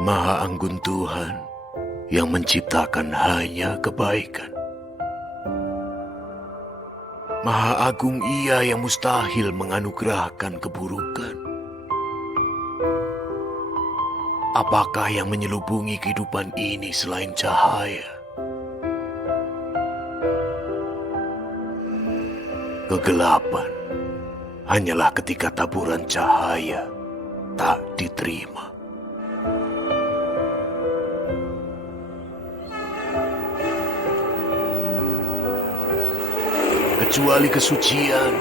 Maha Anggun Tuhan yang menciptakan hanya kebaikan. Maha Agung Ia yang mustahil menganugerahkan keburukan. Apakah yang menyelubungi kehidupan ini selain cahaya? Kegelapan hanyalah ketika taburan cahaya tak diterima. Kecuali kesucian,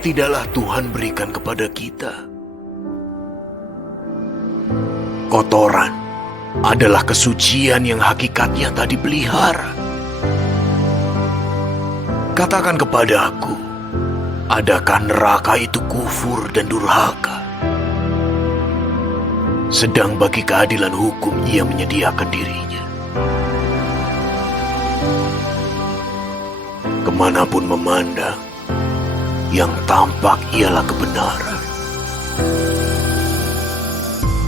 tidaklah Tuhan berikan kepada kita. Kotoran adalah kesucian yang hakikatnya tak dipelihara. Katakan kepada aku, adakah neraka itu kufur dan durhaka? Sedang bagi keadilan hukum ia menyediakan dirinya. Kemanapun memandang, yang tampak ialah kebenaran.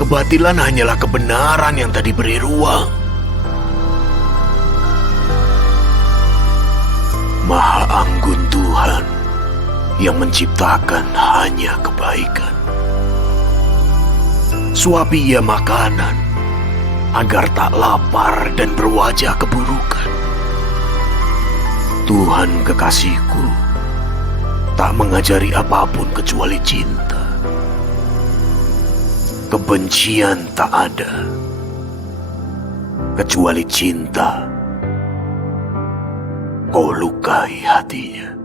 Kebatilan hanyalah kebenaran yang tak diberi ruang. Maha Anggun Tuhan yang menciptakan hanya kebaikan. Suapi ia makanan agar tak lapar dan berwajah keburukan. Tuhan kekasihku tak mengajari apapun kecuali cinta. Kebencian tak ada kecuali cinta. Kau lukai hatinya.